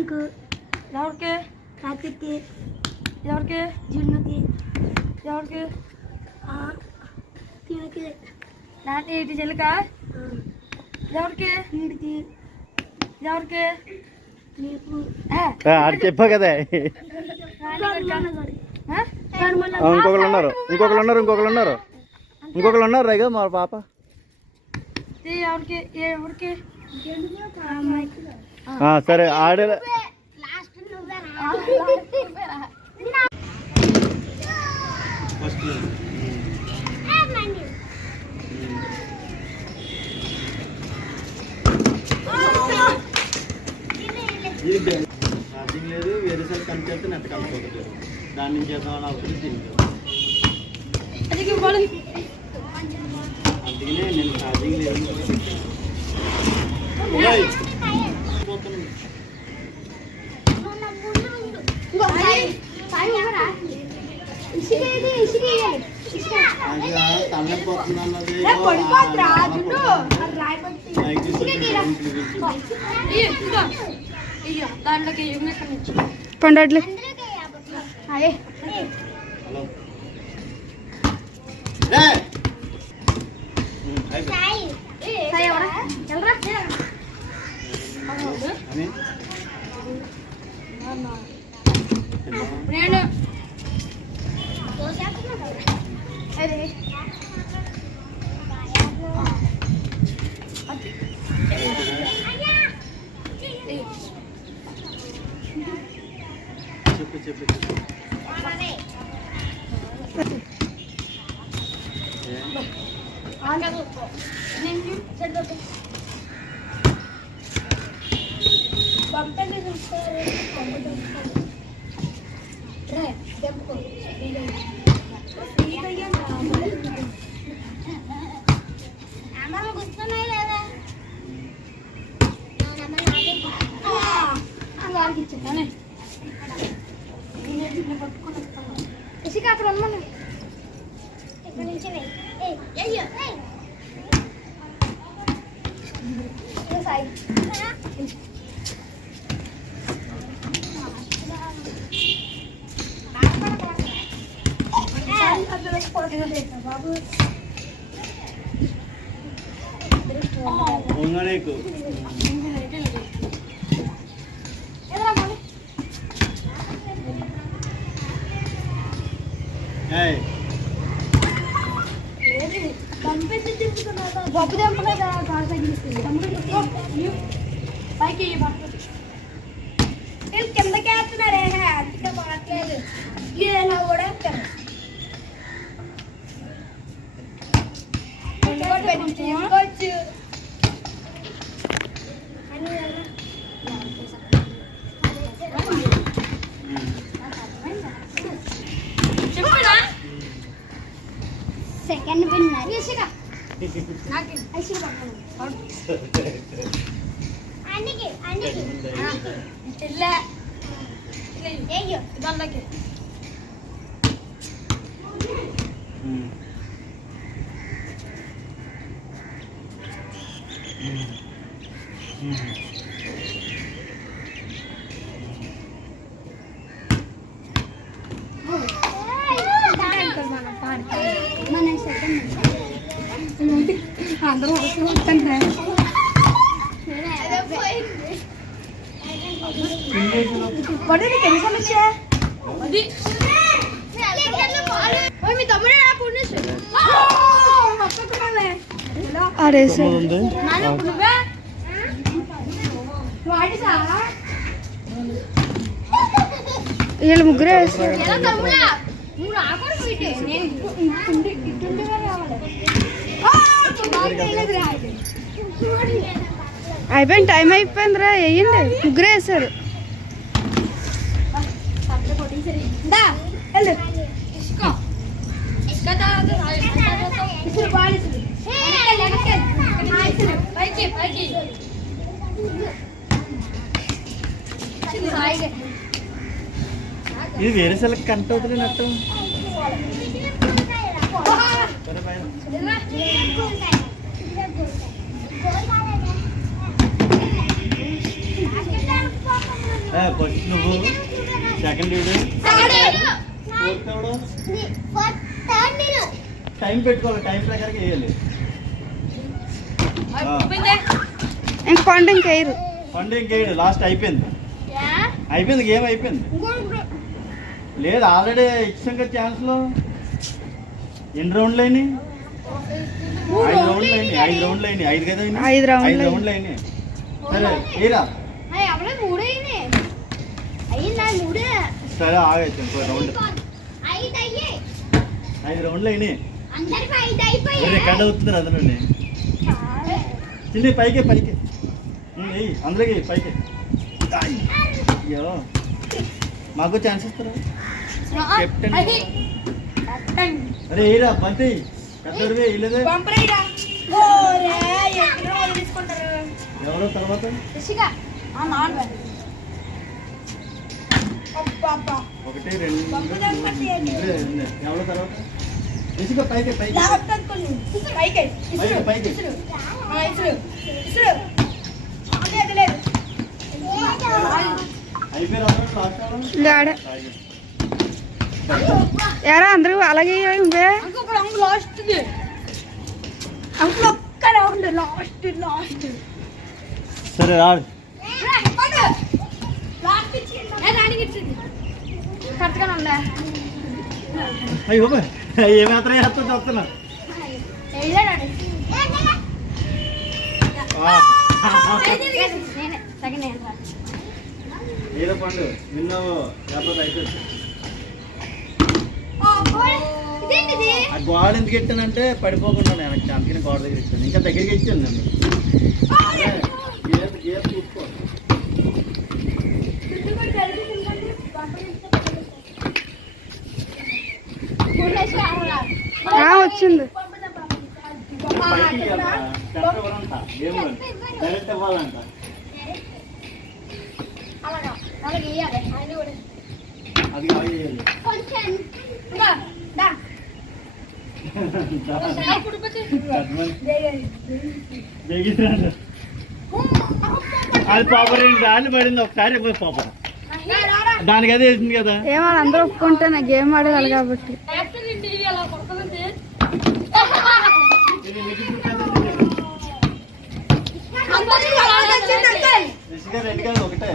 Pink ఎవరికి రాకెట్కి ఎవరికి జున్నుకి ఎవరికి తినకి నాటి ఇటు చెల్లిక ఎవరికి వీడికి ఎవరికి నీకు చెప్పా కదా. ఇంకొకరు ఉన్నారు రైగా మా పాప. ఎవరికి ఎవరికి సరే ఆడే ఛార్జింగ్ లేదు. వేరే సార్ కనెక్ట్ చేస్తే నెట్ కనెక్ట్ అవుతుంది. దాని నుంచి చేద్దామని అవుతుంది. అందుకనే నేను ఛార్జింగ్ లేదు తల్లపోతుంది అన్నది. పండట్లు నేను చెప్పు అక్కడ ఉన్నాను ఇక్కడ నుంచి బాబు బాబు తెంపలేదా కారు తగ్గిస్తుంది పైకి కిందకి వేస్తున్నారే అందుకే మాట్లేదు ఇలా కూడా వేస్తారు సెకండ్ విన్నర్ అందరూ అరే వీళ్ళు ముగ్గురే అయిపోయింది టైం అయిపోయిందిరా వేయండి ముగ్గురే వేసారు ఇది వేరే సెలకి కంట అవుతుంది నట్టు ఫస్ట్ నువ్వు, సెకండ్ వీడు, ఫోర్త్ ఎవడు? టైం పెట్టుకోవాలి, టైం ప్రకారం వేయాలి. ఇంక పండు ఇంకేయరు. పండు ఇంకేయండి, లాస్ట్ అయిపోయింది. అయిపోయింది, గేమ్ అయిపోయింది. లేదు ఆల్రెడీ ఇచ్చాం కదా ఛాన్స్లో. ఎన్ని రౌండ్లు అయినాయి? 5 రౌండ్లు అయినాయి. 5 రౌండ్లు అయినాయి. 5 కదా అయినాయి? 5 5 రౌండ్లు అయినాయి. సరే ఏరా, సరే ఆగైతే ఇంకో రౌండ్. 5 రౌండ్లు అయినాయి. రికార్డ్ అవుతుంది అందులోనే. చిన్న పైకి పైకి అందరికి పైకి. అయ్యో మాకు ఛాన్స్ ఇస్తారా? కెప్టెన్ అరే ఏరా బంతి పెద్దడివే ఇల్లదే. ఎవరో తర్వాత ఒకటి రెండు ఎవరో తర్వాత ఇసుక పైకి పైకి పైకి పైకి. అయిపోయారు ఎరా అందరూ అలాగే ఉందే. సరే రాడు. అయ్యో ఏమాత్రం వేస్తా చూస్తున్నా. ఏదో పండు విన్నావు లేకపోతే అయిపోతుంది. ఆ గోడ ఎందుకు ఎట్టానంటే పడిపోకుండా వెనక్కి, అందుకని గోడ దగ్గర ఇచ్చాను. ఇంకా దగ్గరికి ఇచ్చాను నన్ను. గేర్ చూసుకో. వచ్చింది. పైకి ఇవ్వాలంట, గేమ్ డైరెక్ట్ ఇవ్వాలంట. అది ఆగేయాలి. అది పాపర్ రాళ్ళు పడింది ఒకసారి పాపర్ దానికి అదే వేసింది కదా. ఏమో అందరూ ఒప్పుకుంటే నా గేమ్ ఆడేవాళ్ళు కాబట్టి. ఒకటే